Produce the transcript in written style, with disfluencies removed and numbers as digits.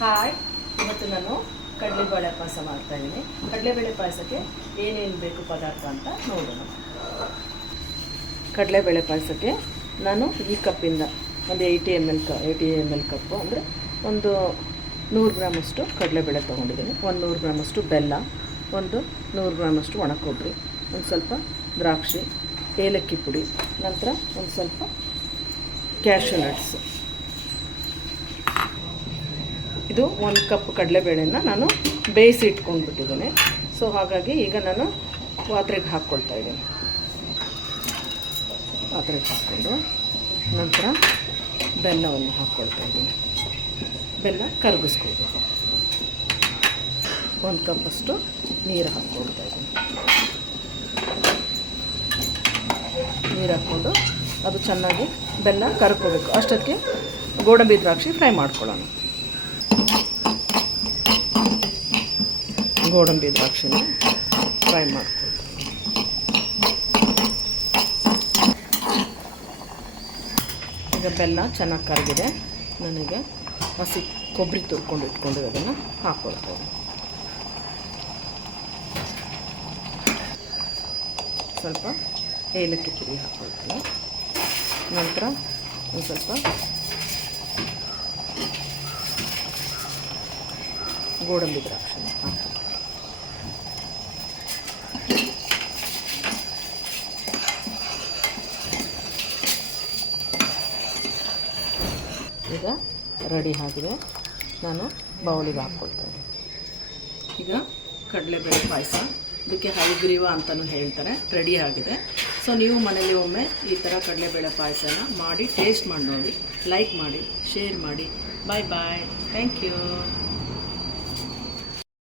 Hi, ಇವತ್ತು ನಾನು ಕಡಲೆಬೇಳೆ ಪಾಯಸ ಮಾಡ್ತಾಯಿದ್ದೀನಿ. ಕಡಲೆಬೇಳೆ ಪಾಯಸಕ್ಕೆ ಏನೇನು ಬೇಕು ಪದಾರ್ಥ ಅಂತ ನೋಡೋಣ. ಕಡಲೆಬೇಳೆ ಪಾಯಸಕ್ಕೆ ನಾನು ಈ ಕಪ್ಪಿಂದ ಒಂದು 80 ml ಕಪ್ಪು ಅಂದರೆ ಒಂದು 100 ಗ್ರಾಮಷ್ಟು ಕಡಲೆಬೇಳೆ ತೊಗೊಂಡಿದ್ದೀನಿ. ಒಂದು 100 ಗ್ರಾಮಷ್ಟು ಬೆಲ್ಲ, ಒಂದು 100 ಗ್ರಾಮಷ್ಟು ಒಣ ಕೊಬ್ಬರಿ, ಒಂದು ಸ್ವಲ್ಪ ದ್ರಾಕ್ಷಿ, ಏಲಕ್ಕಿ ಪುಡಿ, ನಂತರ ಒಂದು ಸ್ವಲ್ಪ ಕ್ಯಾಶ್ಯೂ ನಟ್ಸ್. ಇದು 1 ಕಪ್ ಕಡಲೆಬೇಳೆನ ನಾನು ಬೇಯಿಸಿ ಇಟ್ಕೊಂಡ್ಬಿಟ್ಟಿದ್ದೀನಿ. ಸೊ ಹಾಗಾಗಿ ಈಗ ನಾನು ಪಾತ್ರೆಗೆ ಹಾಕ್ಕೊಳ್ತಾಯಿದ್ದೀನಿ. ಪಾತ್ರೆಗೆ ಹಾಕ್ಕೊಂಡು ನಂತರ ಬೆಲ್ಲವನ್ನು ಹಾಕ್ಕೊಳ್ತಾಯಿದ್ದೀನಿ. ಬೆಲ್ಲ ಕರಗಿಸ್ಕೊಳ್ಬೇಕು. 1 ಕಪ್ಪಷ್ಟು ನೀರು ಹಾಕ್ಕೊಳ್ತಾಯಿದ್ದೀನಿ. ನೀರು ಹಾಕ್ಕೊಂಡು ಅದು ಚೆನ್ನಾಗಿ ಬೆಲ್ಲ ಕರ್ಕೋಬೇಕು. ಅಷ್ಟೊತ್ತಿಗೆ ಗೋಡಂಬಿ ದ್ರಾಕ್ಷಿ ಫ್ರೈ ಮಾಡ್ಕೊಳ್ಳೋಣ. ಗೋಡಂಬಿ ದ್ರಾಕ್ಷಿನ ಫ್ರೈ ಮಾಡ್ಕೊಳ್ಳಿ. ಈಗ ಬೆಲ್ಲ ಚೆನ್ನಾಗಿ ಕರಗಿದೆ. ನನಗೆ ಹಸಿ ಕೊಬ್ಬರಿ ತುರ್ಕೊಂಡು ಇಟ್ಕೊಂಡಿರೋದನ್ನು ಹಾಕ್ಕೊಳ್ತೇವೆ. ಸ್ವಲ್ಪ ಏಲಕ್ಕಿ ಪುಡಿ ಹಾಕ್ಕೊಳ್ತೀನಿ. ನಂತರ ಒಂದು ಸ್ವಲ್ಪ ಗೋಡಂಬಿ ದ್ರಾಕ್ಷಿ ಹಾಕ್ತೀನಿ. ಈಗ ರೆಡಿ ಆಗಿದೆ. ನಾನು ಬೌಲಿಗೆ ಹಾಕ್ಕೊಳ್ತೇನೆ. ಈಗ ಕಡಲೆಬೇಳೆ ಪಾಯಸ, ಇದಕ್ಕೆ ಹೈಗ್ರೀವ ಅಂತಲೂ ಹೇಳ್ತಾರೆ, ರೆಡಿ ಆಗಿದೆ. ಸೊ ನೀವು ಮನೇಲಿ ಒಮ್ಮೆ ಈ ಥರ ಕಡಲೆಬೇಳೆ ಪಾಯಸನ ಮಾಡಿ ಟೇಸ್ಟ್ ಮಾಡಿ ನೋಡಿ. ಲೈಕ್ ಮಾಡಿ, ಶೇರ್ ಮಾಡಿ. Bye bye. Thank you.